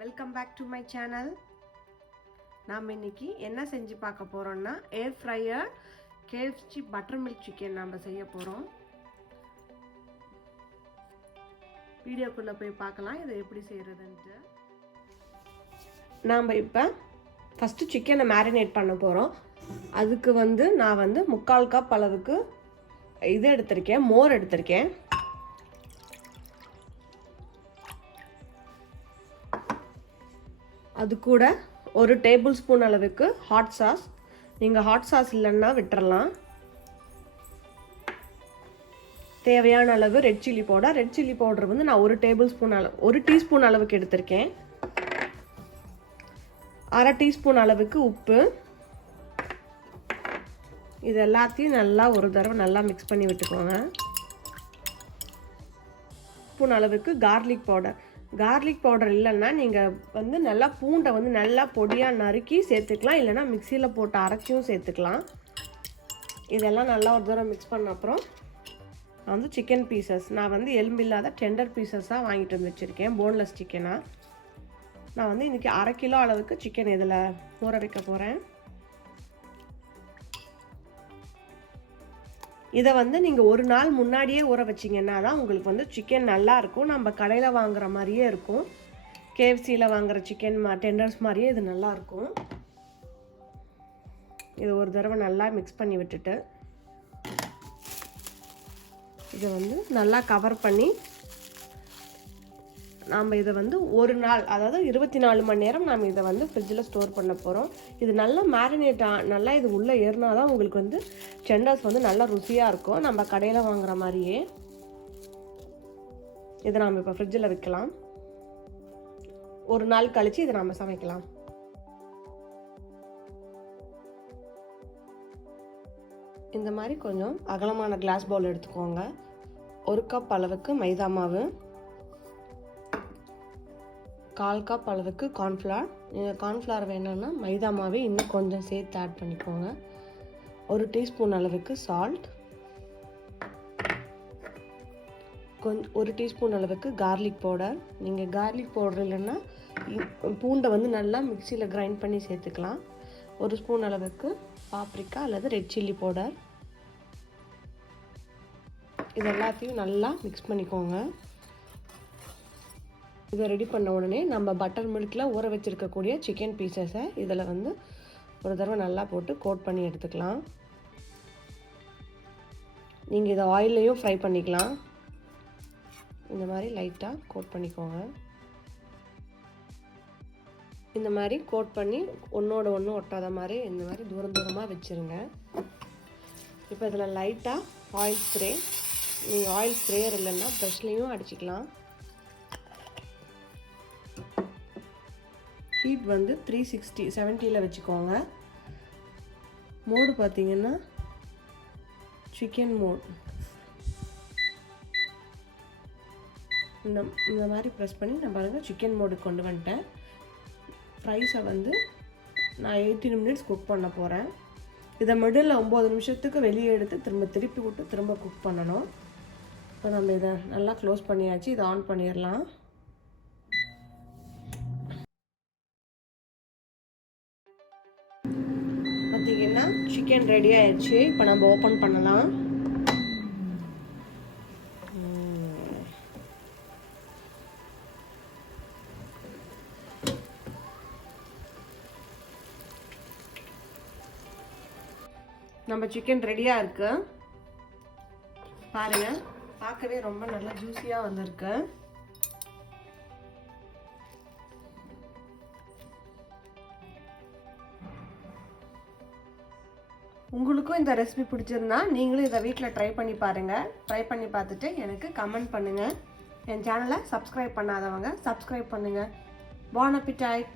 Welcome back to my channel. நாம் இன்னைக்கு என்ன செஞ்சு பார்க்க போகிறோம்னா air fryer KFC buttermilk chicken நாம் செய்ய போகிறோம். வீடியோக்குள்ளே போய் பார்க்கலாம் இதை எப்படி செய்கிறதுன்ட்டு. நாம் இப்போ ஃபஸ்ட்டு சிக்கனை மேரினேட் பண்ண போகிறோம். அதுக்கு நான் 3/4 கப் அளவுக்கு இது எடுத்திருக்கேன், மோர் எடுத்திருக்கேன். அது கூட 1 டேபிள் ஸ்பூன் அளவுக்கு ஹாட் சாஸ். நீங்கள் ஹாட் சாஸ் இல்லைன்னா விட்டுறலாம். தேவையான அளவு red chilli powder. Red chilli powder நான் 1 டீஸ்பூன் அளவுக்கு எடுத்திருக்கேன். 1/2 டீஸ்பூன் அளவுக்கு உப்பு. இது எல்லாத்தையும் நல்லா ஒரு தடவை நல்லா மிக்ஸ் பண்ணி விட்டுக்கோங்க. ஸ்பூன் அளவுக்கு கார்லிக் பவுடர். கார்லிக் பவுடர் இல்லைன்னா நீங்கள் நல்லா பூண்டை நல்லா பொடியாக நறுக்கி சேர்த்துக்கலாம், இல்லைன்னா மிக்சியில் போட்டு அரைச்சியும் சேர்த்துக்கலாம். இதெல்லாம் நல்லா ஒரு தடவை மிக்ஸ் பண்ண அப்புறம் நான் சிக்கன் பீசஸ் நான் எலும்பில்லாத டெண்டர் பீசஸாக வாங்கிட்டு வந்து வச்சுருக்கேன், போன்லெஸ் சிக்கனாக. நான் இன்றைக்கி 1/2 கிலோ அளவுக்கு சிக்கன் இதில் ஊற வைக்க போகிறேன். இதை நீங்கள் ஒரு நாள் முன்னாடியே ஊற வச்சிங்கன்னா தான் உங்களுக்கு சிக்கன் நல்லாயிருக்கும். நம்ம கடையில் வாங்குகிற மாதிரியே இருக்கும். KFCயில் வாங்குகிற சிக்கன் டெண்டர்ஸ் மாதிரியே இது நல்லாயிருக்கும். இதை ஒரு தடவை நல்லா மிக்ஸ் பண்ணி விட்டுட்டு இதை நல்லா கவர் பண்ணி நாம் இதை ஒரு நாள், அதாவது 24 மணி நேரம் நாம் இதை ஃப்ரிட்ஜில் ஸ்டோர் பண்ண போகிறோம். இது நல்லா மேரினேட் நல்லா இது உள்ளே ஏறினா தான் உங்களுக்கு டெண்டர்ஸ் நல்லா ருசியாக இருக்கும், நம்ம கடையில் வாங்குகிற மாதிரியே. இதை நாம் இப்போ ஃப்ரிட்ஜில் வைக்கலாம். ஒரு நாள் கழித்து இதை நாம் சமைக்கலாம். இந்த மாதிரி கொஞ்சம் அகலமான கிளாஸ் பவுல் எடுத்துக்கோங்க. 1 கப் அளவுக்கு மைதா மாவு, 1/4 கப் அளவுக்கு கார்ன்ஃப்ளவர். நீங்கள் கார்ன்ஃப்ளவர் வேணும்னா மைதா மாவே இன்னும் கொஞ்சம் சேர்த்து ஆட் பண்ணிக்கோங்க. 1 டீஸ்பூன் அளவுக்கு சால்ட், 1 டீஸ்பூன் அளவுக்கு கார்லிக் பவுடர். நீங்கள் கார்லிக் பவுடர் இல்லைன்னா பூண்டை நல்லா மிக்சியில் கிரைண்ட் பண்ணி சேர்த்துக்கலாம். 1 ஸ்பூன் அளவுக்கு பாப்ரிக்கா அல்லது ரெட் சில்லி பவுடர். இது எல்லாத்தையும் நல்லா மிக்ஸ் பண்ணிக்கோங்க. இதை ரெடி பண்ண உடனே நம்ம பட்டர் மில்கில் ஊற வச்சுருக்கக்கூடிய சிக்கன் பீசஸை இதில் ஒரு தடவை நல்லா போட்டு கோட் பண்ணி எடுத்துக்கலாம். நீங்கள் இதை ஆயிலையும் ஃப்ரை பண்ணிக்கலாம். இந்த மாதிரி லைட்டாக கோட் பண்ணிக்கோங்க. இந்த மாதிரி கோட் பண்ணி ஒன்றோட ஒன்று ஒட்டாத மாதிரி இந்த மாதிரி தூரம் தூரமாக வச்சுருங்க. இப்போ இதில் லைட்டாக ஆயில் ஸ்ப்ரே. நீங்கள் ஆயில் ஸ்ப்ரேயர் இல்லைன்னா ப்ரஷ்லேயும் அடிச்சிக்கலாம். ஹீட் 360-70 வச்சுக்கோங்க. மோடு பார்த்தீங்கன்னா சிக்கன் மோட். இந்த மாதிரி ப்ரெஸ் பண்ணி நான் பாருங்கள் சிக்கன் மோடுக்கு கொண்டு வந்துட்டேன். ஃப்ரைஸை நான் 18 மினிட்ஸ் குக் பண்ண போகிறேன். இதை மிடில் 9 நிமிஷத்துக்கு வெளியே எடுத்து திருப்பி விட்டு திரும்ப குக் பண்ணணும். இப்போ நம்ம இதை நல்லா க்ளோஸ் பண்ணியாச்சு. இதை ஆன் பண்ணிடலாம். பார்த்தீங்கன்னா சிக்கன் ரெடி ஆயிடுச்சு. இப்போ நம்ம ஓப்பன் பண்ணலாம். நம்ம சிக்கன் ரெடியாக இருக்கு பாருங்க. பார்க்கவே ரொம்ப நல்லா ஜூஸியாக வந்திருக்கு. உங்களுக்கும் இந்த ரெசிபி பிடிச்சிருந்தா நீங்களும் இதை வீட்டில் ட்ரை பண்ணி பாருங்கள். ட்ரை பண்ணி பார்த்துட்டு எனக்கு கமெண்ட் பண்ணுங்கள். என் சேனலை சப்ஸ்கிரைப் பண்ணாதவங்க சப்ஸ்கிரைப் பண்ணுங்கள். பான் அப்பிடைட்.